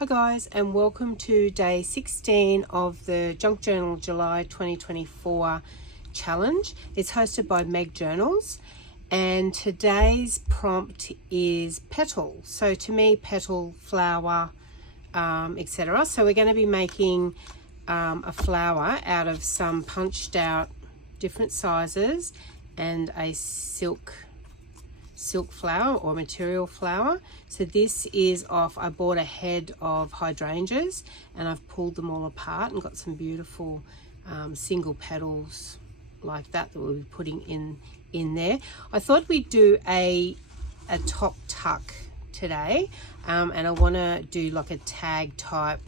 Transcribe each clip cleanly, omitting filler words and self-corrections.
Hi guys, and welcome to day 16 of the Junk Journal July 2024 challenge. It's hosted by Meg Journals, and today's prompt is petal. So to me, petal, flower, etc. So we're going to be making a flower out of some punched out different sizes and a silk flower or material flower. So this is off, I bought a head of hydrangeas and I've pulled them all apart and got some beautiful single petals like that we'll be putting in there. I thought we'd do a top tuck today, and I want to do like a tag type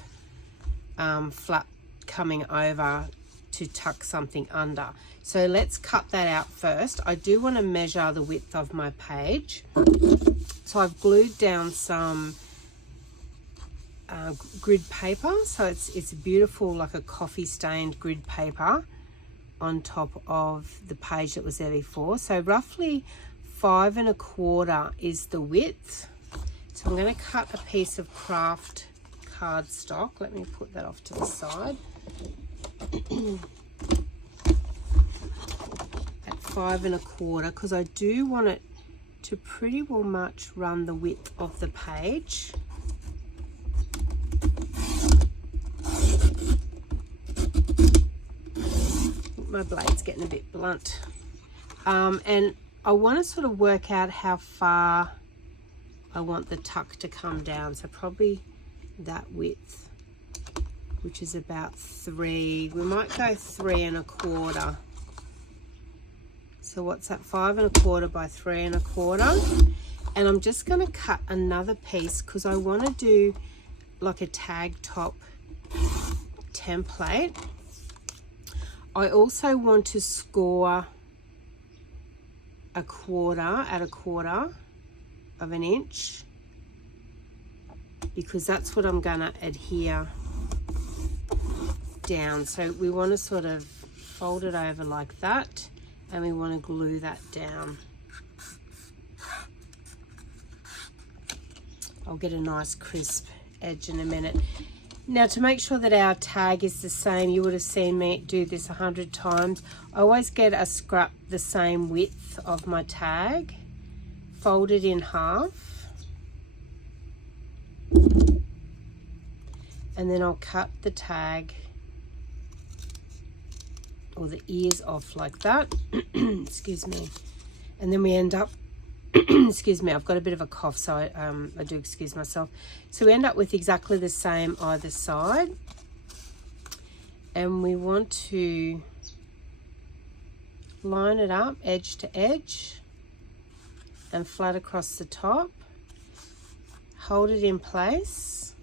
flap coming over to tuck something under. So let's cut that out first. I do want to measure the width of my page. So I've glued down some grid paper. So it's beautiful, like a coffee stained grid paper on top of the page that was there before. So roughly 5 1/4 is the width. So I'm going to cut a piece of craft cardstock. Let me put that off to the side. At 5 1/4, because I do want it to pretty well much run the width of the page. My blade's getting a bit blunt, and I want to sort of work out how far I want the tuck to come down. So probably that width, which is about 3. We might go 3 1/4. So what's that? 5 1/4 by 3 1/4. And I'm just going to cut another piece because I want to do like a tag top template. I also want to score a 1/4 of an inch, because that's what I'm going to adhere down. So we want to sort of fold it over like that, and we want to glue that down. I'll get a nice crisp edge in a minute. Now, to make sure that our tag is the same, you would have seen me do this 100 times. I always get a scrap the same width of my tag, fold it in half, and then I'll cut the tag or the ears off like that. Excuse me. And then we end up excuse me, I've got a bit of a cough, so I do excuse myself. So we end up with exactly the same either side, and we want to line it up edge to edge and flat across the top. Hold it in place,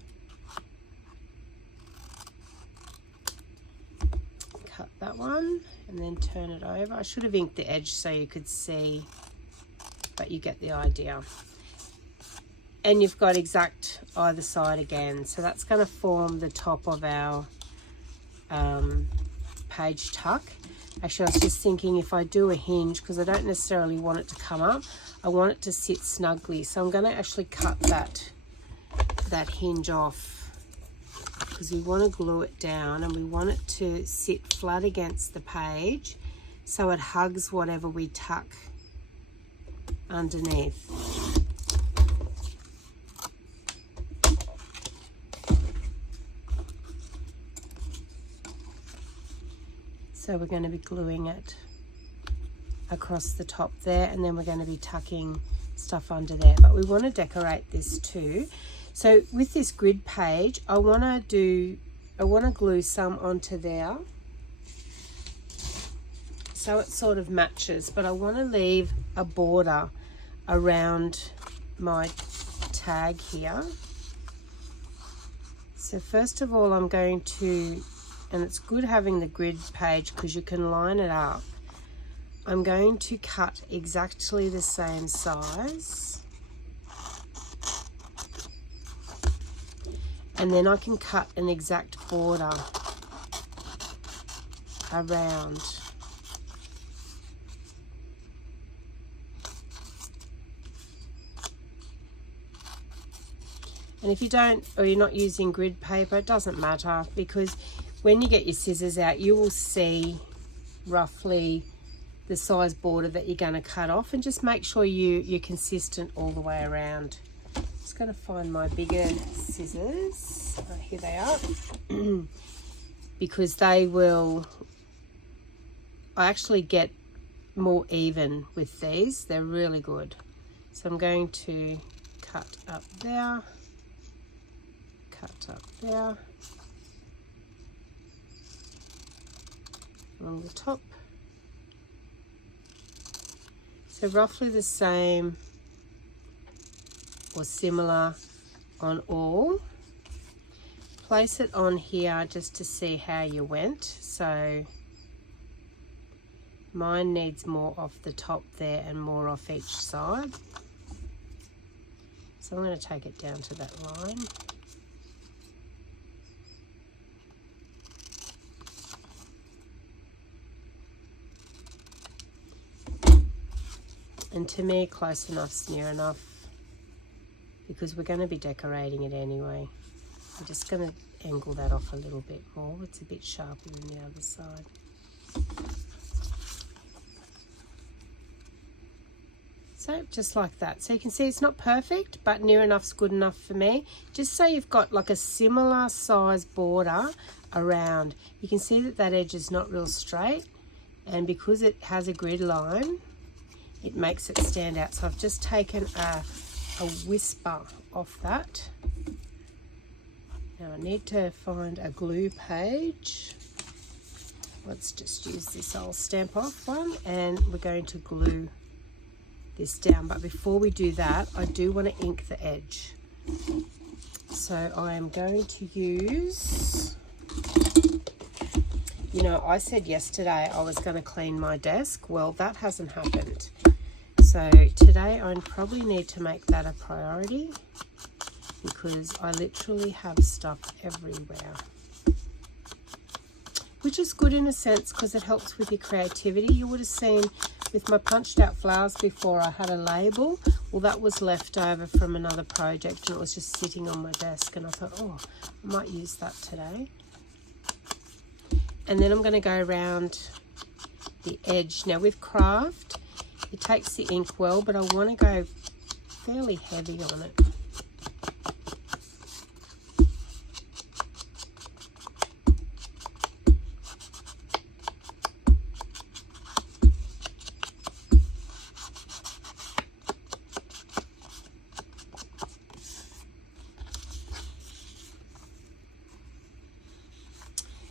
cut that one, and then turn it over. I should have inked the edge so you could see, but you get the idea. And you've got exact either side again. So that's going to form the top of our page tuck. Actually, I was just thinking, if I do a hinge, because I don't necessarily want it to come up, I want it to sit snugly. So I'm going to actually cut that hinge off, because we want to glue it down and we want it to sit flat against the page so it hugs whatever we tuck underneath. So we're going to be gluing it across the top there, and then we're going to be tucking stuff under there. But we want to decorate this too. So with this grid page, I want to glue some onto there so it sort of matches, but I want to leave a border around my tag here. So first of all, I'm going to, and it's good having the grid page because you can line it up, I'm going to cut exactly the same size, and then I can cut an exact border around. And if you don't, or you're not using grid paper, it doesn't matter, because when you get your scissors out, you will see roughly the size border that you're going to cut off, and just make sure you're consistent all the way around. Just going to find my bigger scissors. Oh, here they are. Because they will, I actually get more even with these. They're really good. So I'm going to cut up there, cut up there, along the top. So roughly the same or similar on all. Place it on here just to see how you went. So mine needs more off the top there and more off each side. So I'm going to take it down to that line. And to me, close enough's near enough, because we're going to be decorating it anyway. I'm just going to angle that off a little bit more. It's a bit sharper than the other side. So just like that. So you can see it's not perfect, but near enough's good enough for me. Just so you've got like a similar size border around. You can see that that edge is not real straight, and because it has a grid line, it makes it stand out. So I've just taken a whisper off that. Now I need to find a glue page. Let's just use this old stamp off one, and we're going to glue this down. But before we do that, I do want to ink the edge. So I am going to use, you know, I said yesterday I was going to clean my desk. Well, that hasn't happened. So today I probably need to make that a priority, because I literally have stuff everywhere. Which is good in a sense, because it helps with your creativity. You would have seen with my punched out flowers before, I had a label. Well, that was left over from another project, and it was just sitting on my desk, and I thought, oh, I might use that today. And then I'm going to go around the edge. Now with craft, it takes the ink well, but I want to go fairly heavy on it.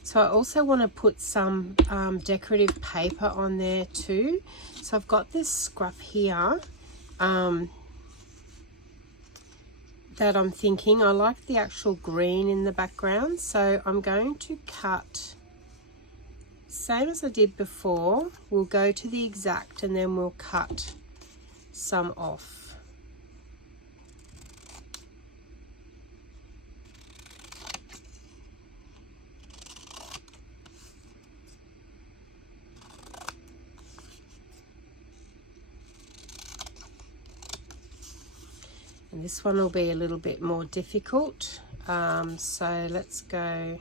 So I also want to put some decorative paper on there too. So I've got this scrap here that I'm thinking, I like the actual green in the background. So I'm going to cut, same as I did before, we'll go to the exact and then we'll cut some off. And this one will be a little bit more difficult. So let's go.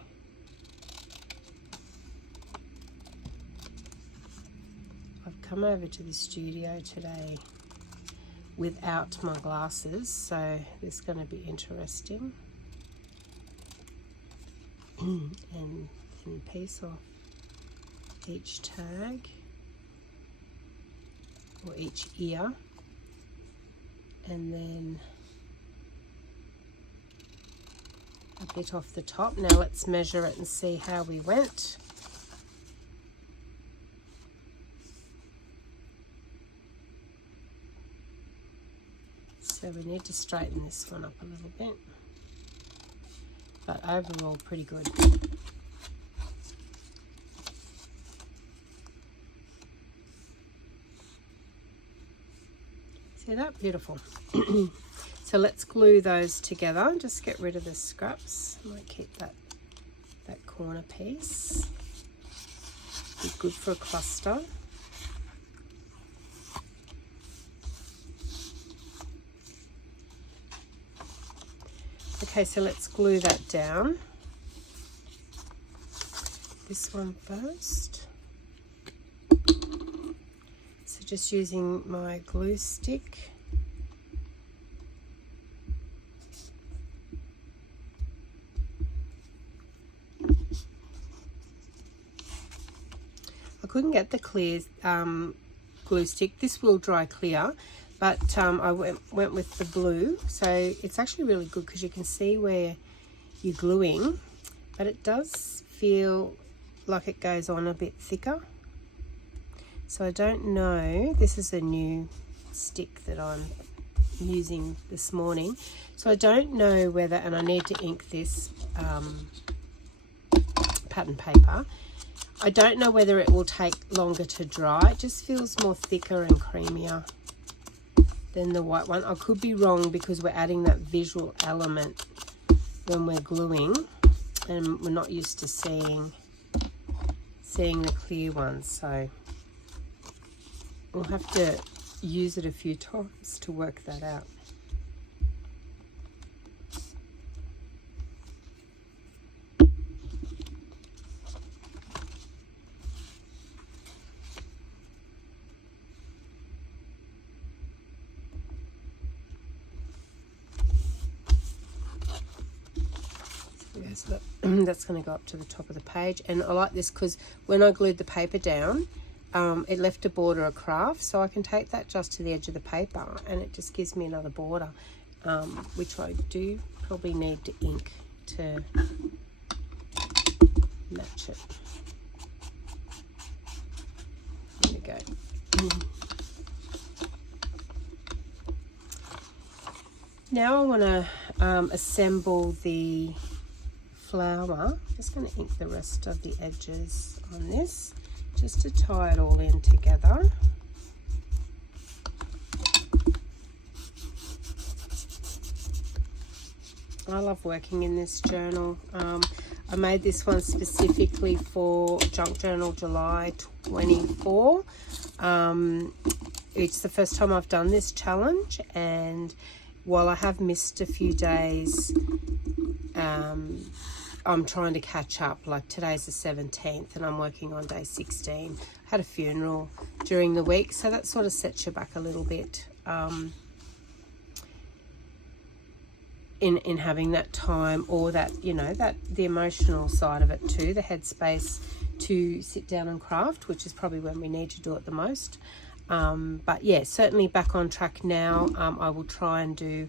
I've come over to the studio today without my glasses, so this is going to be interesting. And piece off each tag or each ear, and then a bit off the top. Now let's measure it and see how we went. So we need to straighten this one up a little bit, but overall pretty good. See that? Beautiful. So let's glue those together. Just get rid of the scraps. I might keep that corner piece. Be good for a cluster. Okay, so let's glue that down. This one first. So just using my glue stick. I couldn't get the clear glue stick. This will dry clear, but I went with the blue. So it's actually really good because you can see where you're gluing, but it does feel like it goes on a bit thicker. So I don't know, this is a new stick that I'm using this morning, so I don't know whether, and I need to ink this pattern paper, I don't know whether it will take longer to dry. It just feels more thicker and creamier than the white one. I could be wrong because we're adding that visual element when we're gluing, and we're not used to seeing the clear ones, so we'll have to use it a few times to work that out. So that's going to go up to the top of the page, and I like this because when I glued the paper down, it left a border of craft, so I can take that just to the edge of the paper and it just gives me another border, which I do probably need to ink to match it. There we go. Now I want to assemble the flower. Just going to ink the rest of the edges on this just to tie it all in together. I love working in this journal. I made this one specifically for Junk Journal July 24. It's the first time I've done this challenge, and while I have missed a few days, I'm trying to catch up. Like today's the 17th and I'm working on day 16. I had a funeral during the week, so that sort of sets you back a little bit in having that time, or that, you know, that the emotional side of it too, the headspace to sit down and craft, which is probably when we need to do it the most. But yeah, certainly back on track now. I will try and do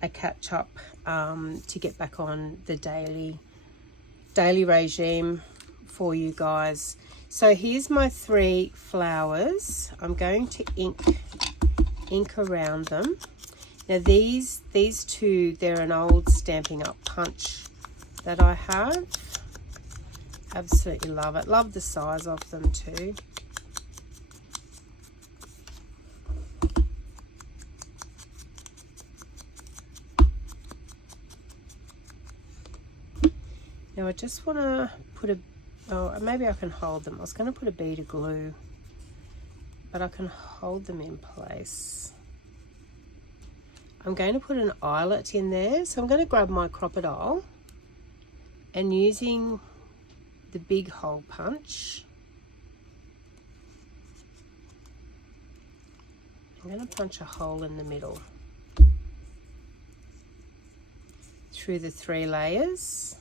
a catch up to get back on the daily regime for you guys. So here's my 3 flowers. I'm going to ink around them. Now these 2, they're an old Stampin' Up punch that I have. Absolutely love it. Love the size of them too. Now I just want to put maybe I can hold them. I was going to put a bead of glue, but I can hold them in place. I'm going to put an eyelet in there, so I'm going to grab my crocodile and using the big hole punch, I'm going to punch a hole in the middle through the 3 layers.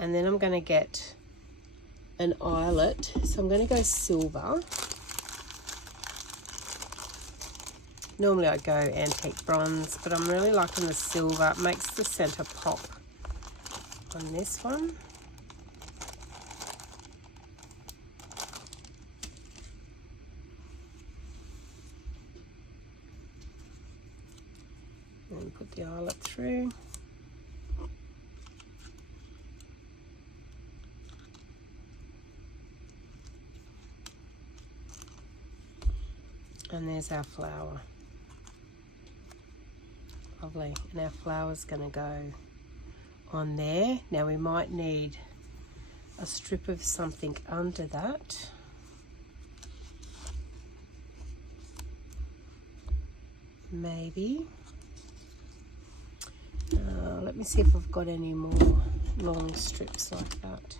And then I'm going to get an eyelet, so I'm going to go silver. Normally I go antique bronze, but I'm really liking the silver. It makes the center pop on this one. And put the eyelet through. And there's our flower. Lovely. And our flower's going to go on there. Now we might need a strip of something under that. Maybe. let me see if I've got any more long strips like that.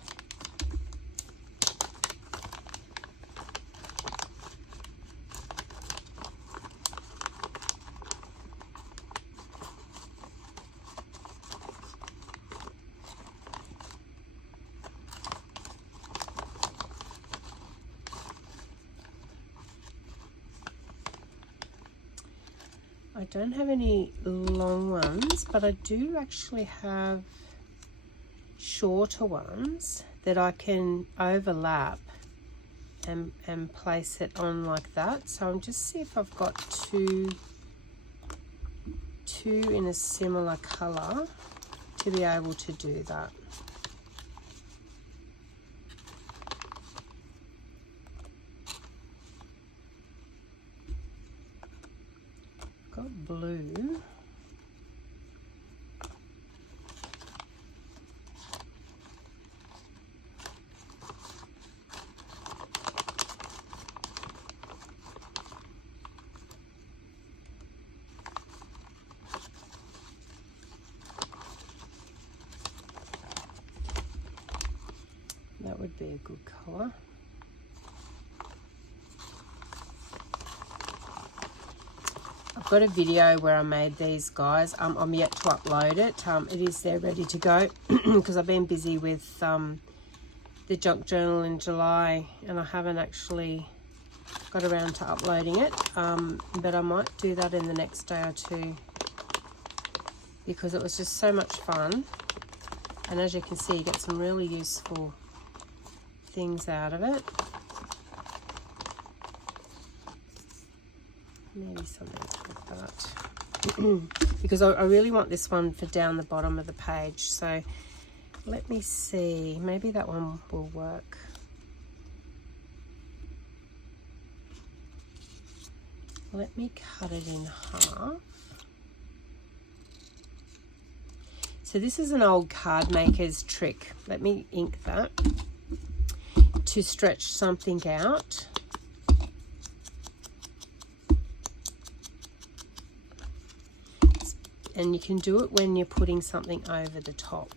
I don't have any long ones, but I do actually have shorter ones that I can overlap and place it on like that. So I'll just see if I've got two in a similar color to be able to do that. Got blue. That would be a good color. I've got a video where I made these guys. I'm yet to upload it. It is there ready to go because I've been busy with the junk journal in July and I haven't actually got around to uploading it. But I might do that in the next day or two because it was just so much fun. And as you can see, you get some really useful things out of it. Maybe something like that. Because I really want this one for down the bottom of the page. So let me see, maybe that one will work. Let me cut it in half. So this is an old card maker's trick. Let me ink that. To stretch something out. And you can do it when you're putting something over the top.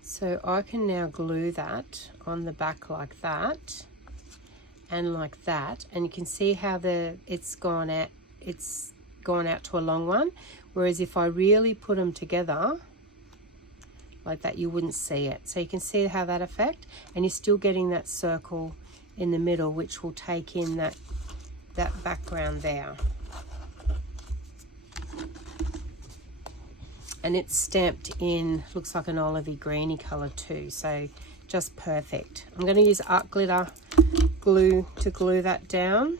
So I can now glue that on the back like that and like that, and you can see how it's gone out to a long one, whereas if I really put them together like that you wouldn't see it. So you can see how that effect, and you're still getting that circle in the middle, which will take in that background there. And it's stamped in, looks like an olivey greeny color too, so just perfect. I'm going to use art glitter glue to glue that down.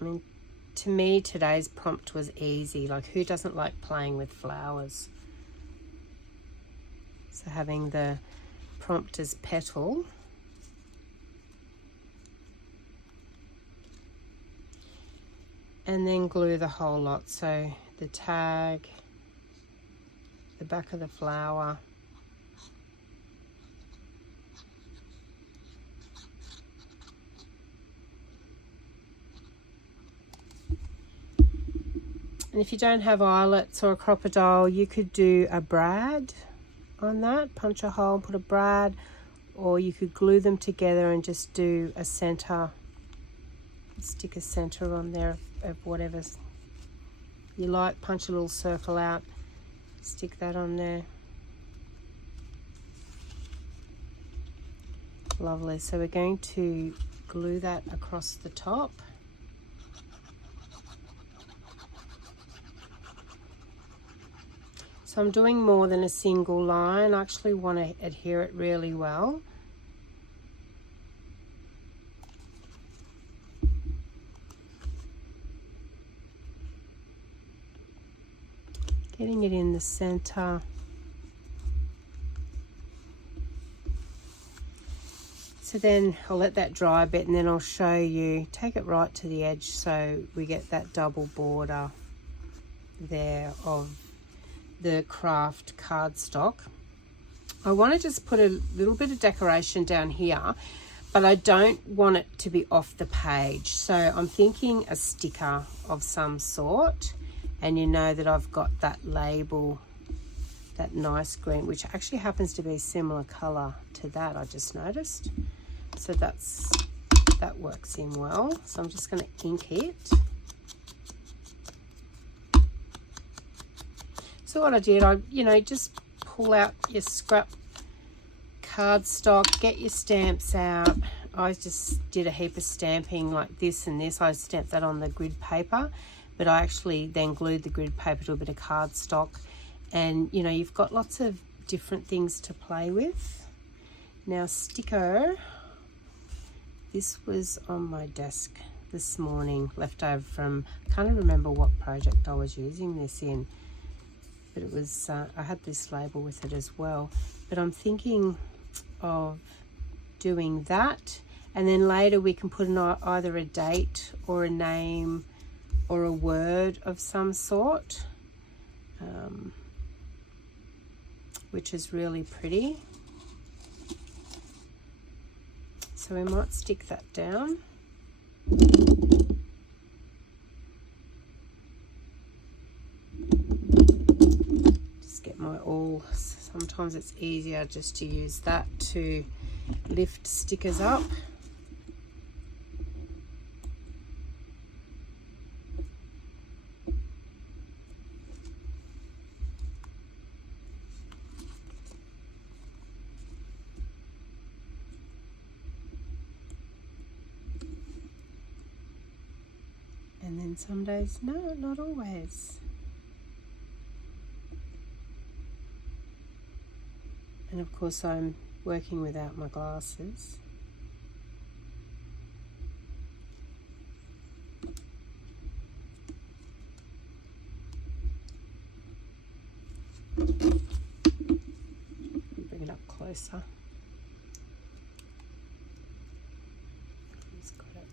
I mean, to me, today's prompt was easy. Like, who doesn't like playing with flowers? So having the prompt as Petal. And then glue the whole lot. So the tag, the back of the flower, and if you don't have eyelets or a crocodile, you could do a brad on that, punch a hole and put a brad, or you could glue them together and just do a center, stick a center on there of whatever you like, punch a little circle out, stick that on there. Lovely. So we're going to glue that across the top. So I'm doing more than a single line. I actually want to adhere it really well. Getting it in the center. So then I'll let that dry a bit, and then I'll show you, take it right to the edge so we get that double border there of the craft cardstock. I want to just put a little bit of decoration down here, but I don't want it to be off the page. So I'm thinking a sticker of some sort, and you know that I've got that label, that nice green, which actually happens to be a similar color to that, I just noticed. So that works in well. So I'm just going to ink it. So what I did, just pull out your scrap cardstock, get your stamps out. I just did a heap of stamping like this and this. I stamped that on the grid paper, but I actually then glued the grid paper to a bit of cardstock. And you've got lots of different things to play with. Now sticker, this was on my desk this morning, left over from, I can't remember what project I was using this in, but it was, I had this label with it as well. But I'm thinking of doing that, and then later we can put in either a date or a name or a word of some sort, which is really pretty. So we might stick that down. Just get my awl. Sometimes it's easier just to use that to lift stickers up. And then some days, no, not always. And of course I'm working without my glasses. Bring it up closer. It's got it.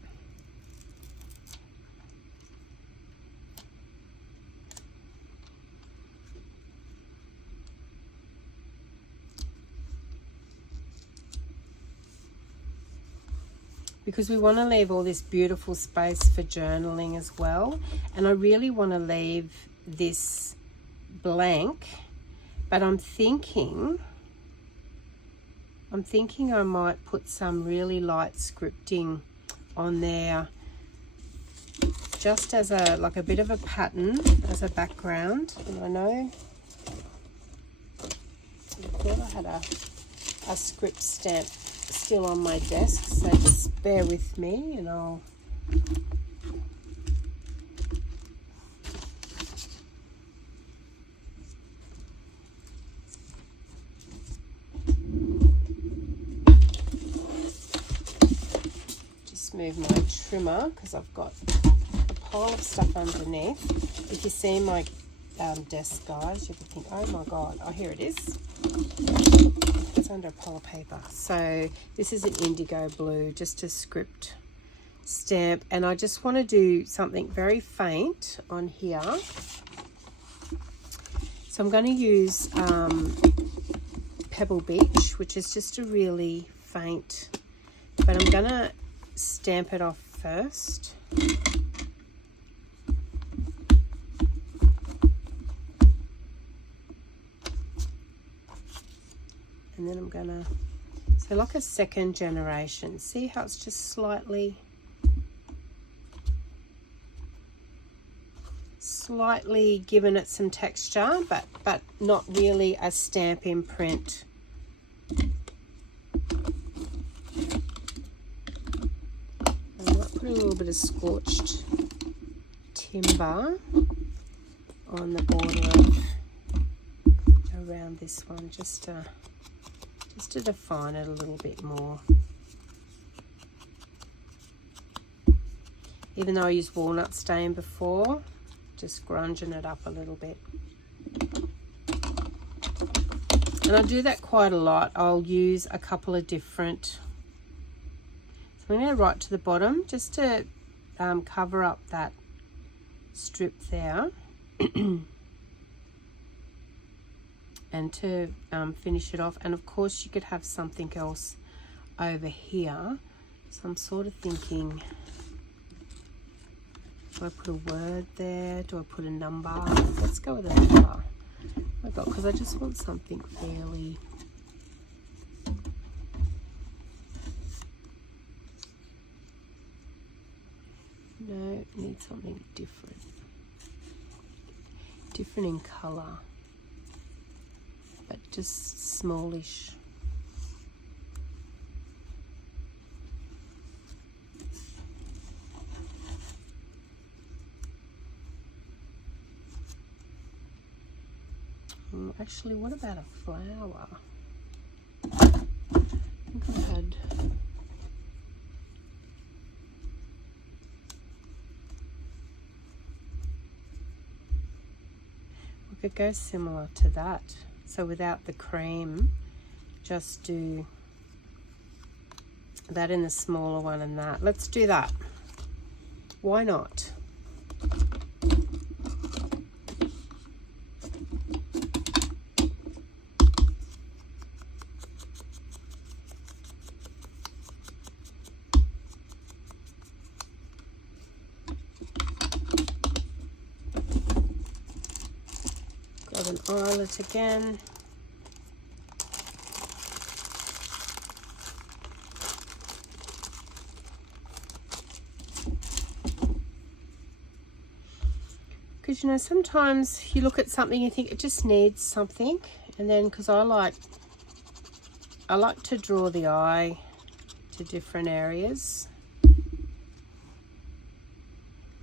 Because we want to leave all this beautiful space for journaling as well. And I really want to leave this blank, but I'm thinking I might put some really light scripting on there, just as like a bit of a pattern as a background. And I know I thought I had a script stamp still on my desk, so just bear with me and I'll just move my trimmer because I've got a pile of stuff underneath. If you see my desk, guys, you could think, oh my god, oh here it is. It's under a pile of paper. So this is an indigo blue, just a script stamp, and I just want to do something very faint on here. So I'm going to use Pebble Beach, which is just a really faint, but I'm going to stamp it off first. And then I'm gonna, so like a second generation, see how it's just slightly given it some texture, but not really a stamp imprint. I might put a little bit of scorched timber on the border around this one, just to define it a little bit more. Even though I used walnut stain before, just grunging it up a little bit. And I do that quite a lot. I'll use a couple of different I'm going to go right to the bottom just to cover up that strip there. And to finish it off. And of course you could have something else over here. So I'm sort of thinking, do I put a word there? Do I put a number? Let's go with a number. Oh my God, because I just want something fairly... No, need something different. Different in colour, but just smallish. Actually, what about a flower? I think I had... We could go similar to that. So without the cream, just do that in the smaller one and that. Let's do that. Why not? Grab an eyelet again. Because, you know, sometimes you look at something, you think it just needs something, and then because I like to draw the eye to different areas,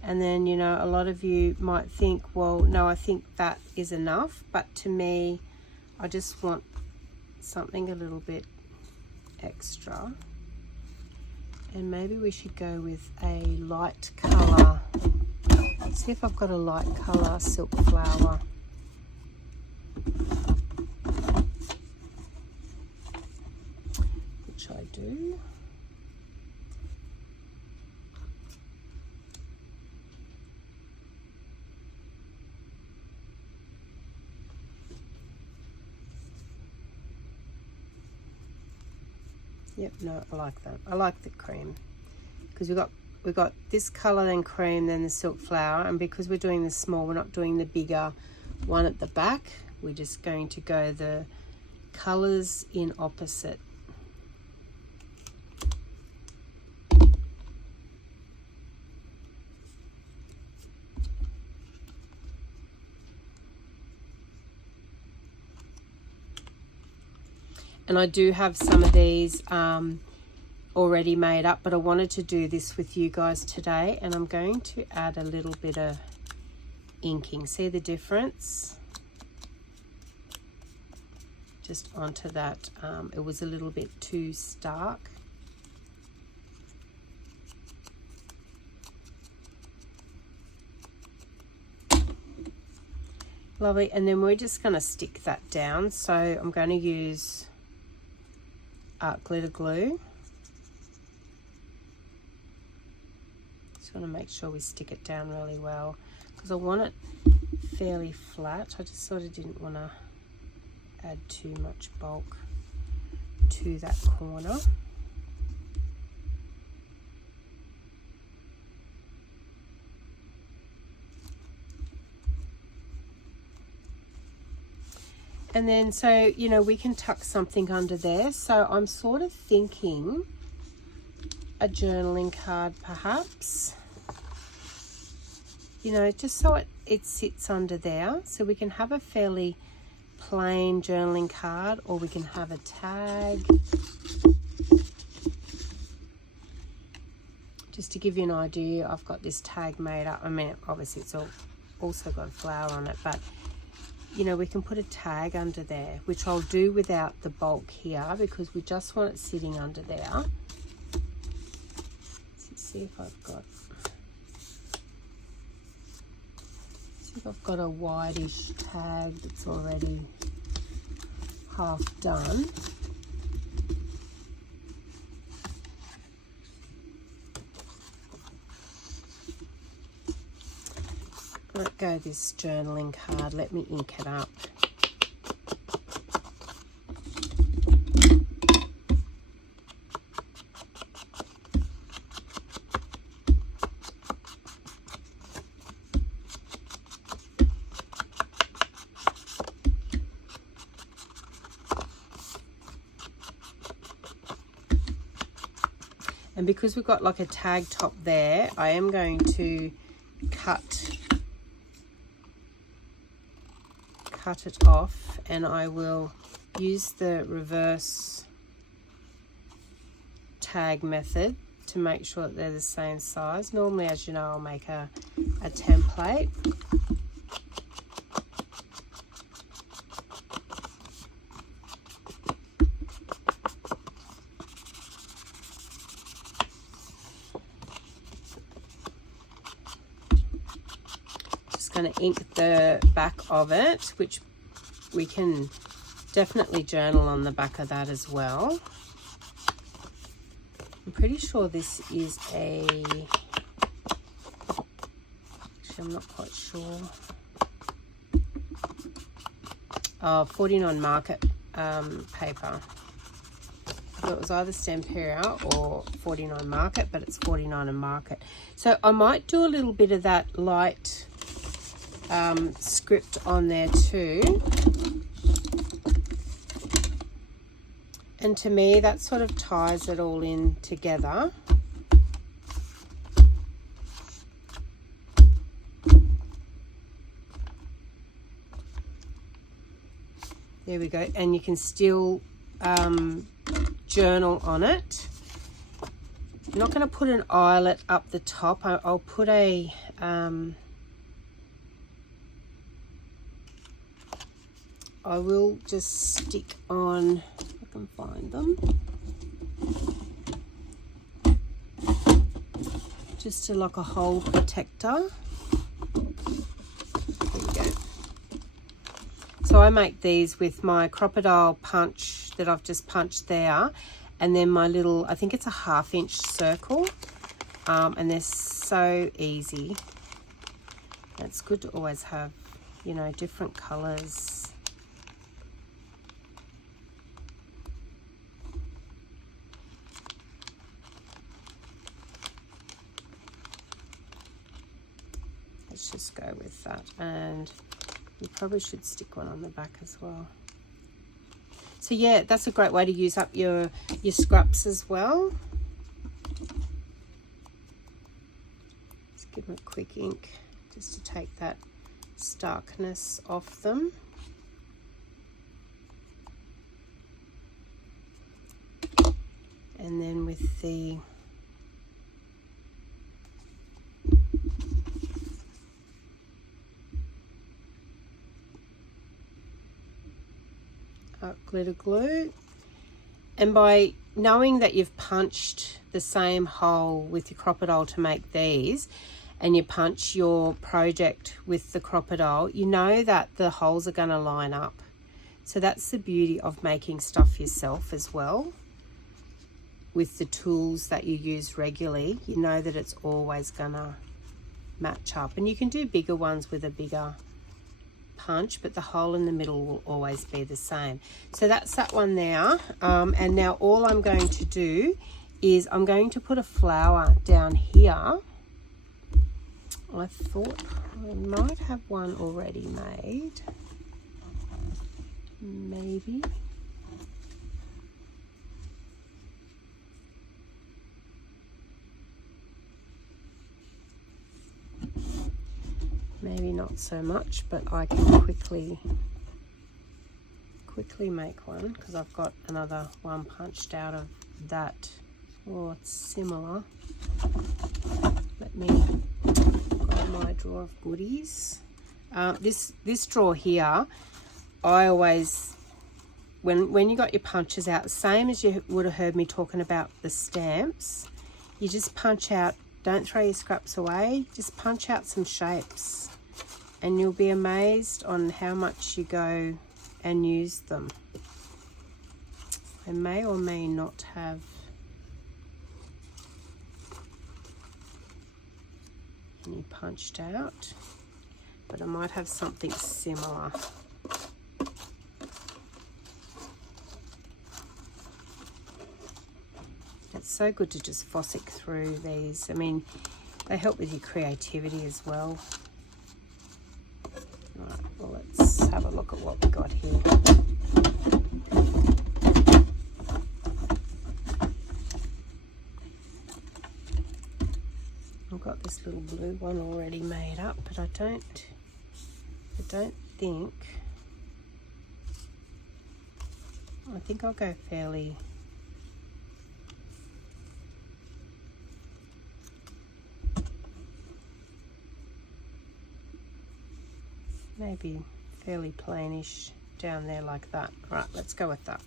and then, you know, a lot of you might think, well, no, I think that is enough, but to me, I just want something a little bit extra, and maybe we should go with a light colour. See if I've got a light colour silk flower. Which I do. Yep, no, I like that. I like the cream because we've got this colour then cream, then the silk flower, and because we're doing the small, we're not doing the bigger one at the back. We're just going to go the colours in opposite. And I do have some of these already made up, but I wanted to do this with you guys today, and I'm going to add a little bit of inking. See the difference? Just onto that. It was a little bit too stark. Lovely, and then we're just going to stick that down. So I'm going to use glitter glue. Just want to make sure we stick it down really well because I want it fairly flat. I just sort of didn't want to add too much bulk to that corner. And then, so, you know, we can tuck something under there. So I'm sort of thinking a journaling card perhaps. You know, just so it sits under there. So we can have a fairly plain journaling card, or we can have a tag. Just to give you an idea, I've got this tag made up. I mean, obviously it's also got a flower on it, but you know, we can put a tag under there, which I'll do without the bulk here because we just want it sitting under there. Let's see if I've got a whitish tag that's already half done. Let go this journaling card. Let me ink it up. And because we've got like a tag top there, I am going to cut it off, and I will use the reverse tag method to make sure that they're the same size. Normally, as you know, I'll make a template. Going to ink the back of it, which we can definitely journal on the back of that as well. I'm pretty sure this is actually I'm not quite sure. 49 market paper. It was either Stampera or 49 market, but it's 49 and market. So I might do a little bit of that light script on there too, and to me that sort of ties it all in together. There we go, and you can still journal on it. I'm not going to put an eyelet up the top. I'll put a I will just stick on, if I can find them, just to like a hole protector. There we go. So I make these with my crocodile punch that I've just punched there, and then my little, I think it's a 1/2 inch circle, and they're so easy. It's good to always have, you know, different colors. Let's just go with that, and you probably should stick one on the back as well. So yeah, that's a great way to use up your scraps as well. Just give them a quick ink just to take that starkness off them. And then with the glitter glue, and by knowing that you've punched the same hole with your crocodile to make these, and you punch your project with the crocodile, you know that the holes are going to line up. So that's the beauty of making stuff yourself as well. With the tools that you use regularly, you know that it's always going to match up. And you can do bigger ones with a bigger punch, but the hole in the middle will always be the same. So that's that one there. And now all I'm going to do is I'm going to put a flower down here. I thought I might have one already made, maybe. Maybe not so much, but I can quickly make one because I've got another one punched out of that. Oh, it's similar. Let me grab my drawer of goodies. This drawer here, I always, when you got your punches out, same as you would have heard me talking about the stamps, you just punch out. Don't throw your scraps away. Just punch out some shapes, and you'll be amazed on how much you go and use them. I may or may not have any punched out. but I might have something similar. It's so good to just fossick through these. I mean, they help with your creativity as well. Right, well, let's have a look at what we got here. I've got this little blue one already made up, but I don't think I'll go fairly maybe fairly plainish down there like that. All right, let's go with that.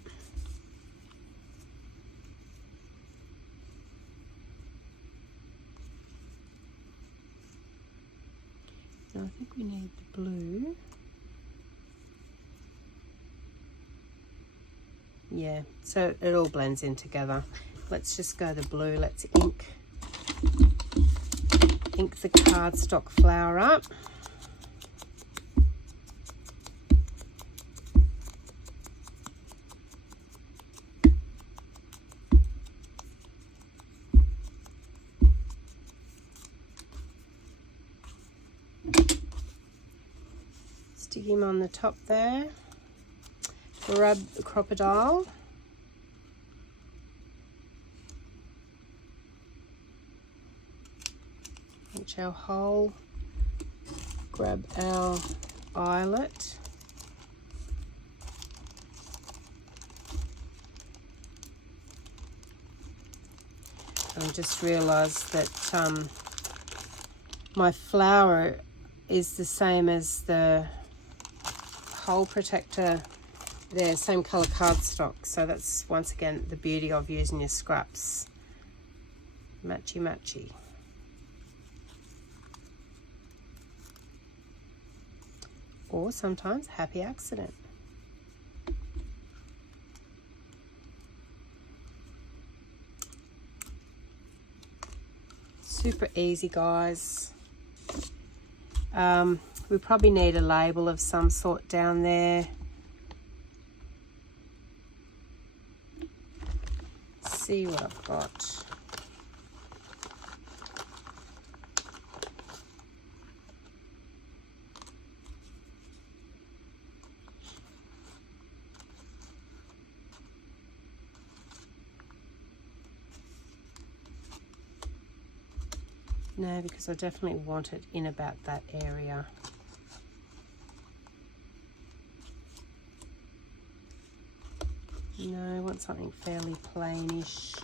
Now I think we need the blue. Yeah, so it all blends in together. Let's just go the blue. Let's ink the cardstock flower up. Stick him on the top there. Grab the crocodile. Pinch our hole. Grab our eyelet. And just realised that my flower is the same as the hole protector there, same colour cardstock, so that's once again the beauty of using your scraps. Matchy matchy. Or sometimes happy accident. Super easy, guys. We probably need a label of some sort down there. See what I've got. No, because I definitely want it in about that area. No, I want something fairly plainish.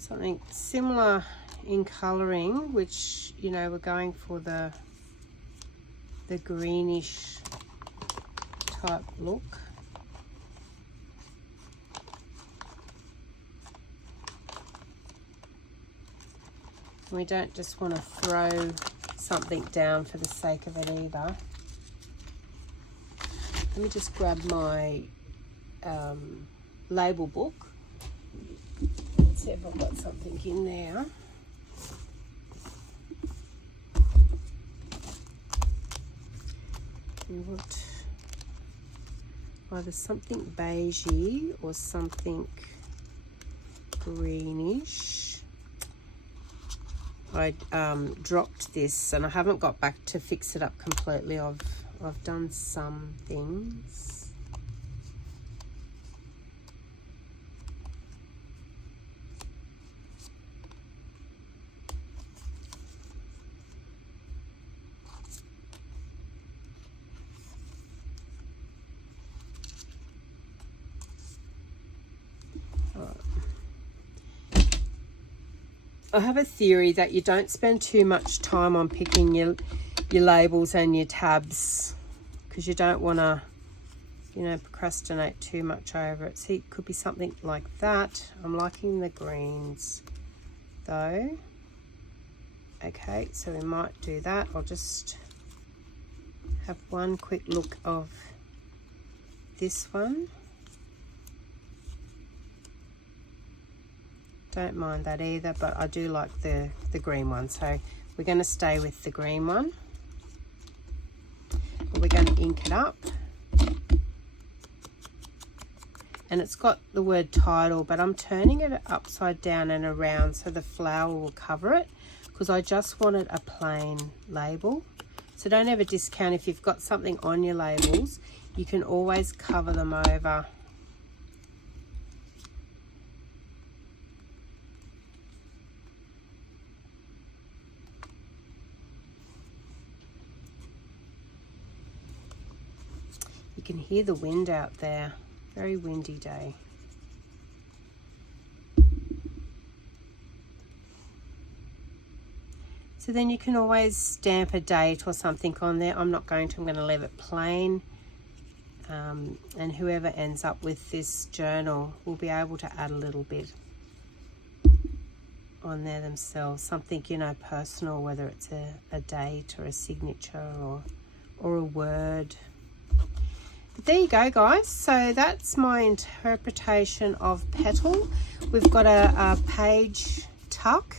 Something similar in colouring, which, you know, we're going for the greenish type look. We don't just want to throw something down for the sake of it either. Let me just grab my label book. See if I've got something in there. You want either something beigey or something greenish. I dropped this and I haven't got back to fix it up completely. I've done some things. I have a theory that you don't spend too much time on picking your labels and your tabs, because you don't want to, you know, procrastinate too much over it. See, it could be something like that. I'm liking the greens though. Okay, so we might do that. I'll just have one quick look of this one. Don't mind that either, but I do like the green one, so we're going to stay with the green one. We're going to ink it up, and it's got the word title, but I'm turning it upside down and around so the flower will cover it, because I just wanted a plain label. So don't ever discount if you've got something on your labels, you can always cover them over. You can hear the wind out there. Very windy day. So then you can always stamp a date or something on there. I'm not going to. I'm going to leave it plain. And whoever ends up with this journal will be able to add a little bit on there themselves. Something, you know, personal, whether it's a date or a signature or a word. But there you go, guys. So that's my interpretation of Petal. We've got a page tuck,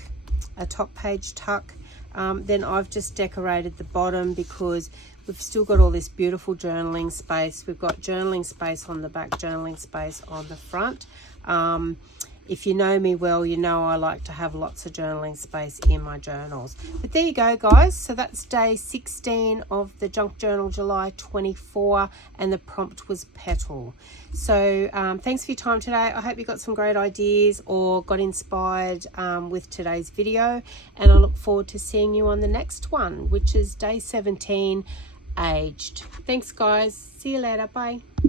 a top page tuck. Then I've just decorated the bottom because we've still got all this beautiful journaling space. We've got journaling space on the back, journaling space on the front. If you know me well, you know I like to have lots of journaling space in my journals. But there you go, guys. So that's day 16 of the Junk Journal July 24, and the prompt was Petal. So thanks for your time today. I hope you got some great ideas or got inspired with today's video, and I look forward to seeing you on the next one, which is day 17, aged. Thanks, guys. See you later. Bye.